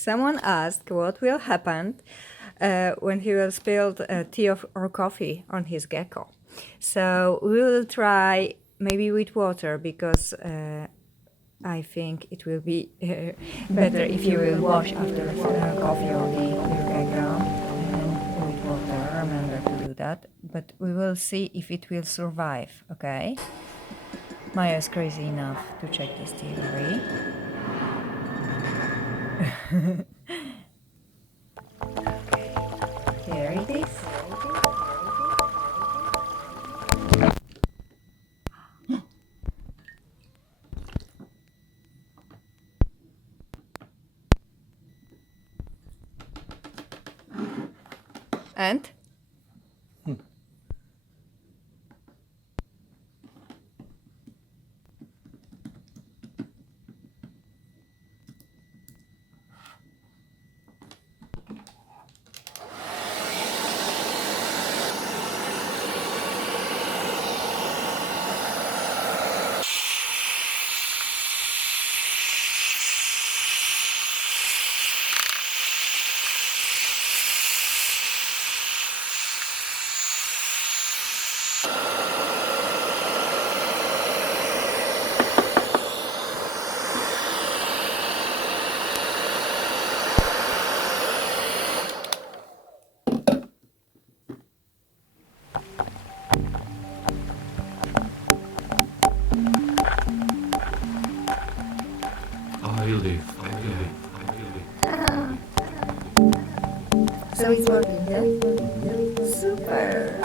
Someone asked what will happen when he will spill tea or coffee on his gecko. So we will try maybe with water because I think it will be better if you will wash after coffee or tea your gecko with water. Remember to do that. But we will see if it will survive, okay? Maya is crazy enough to check this theory. Here it is. And? So it's working, yeah? Super!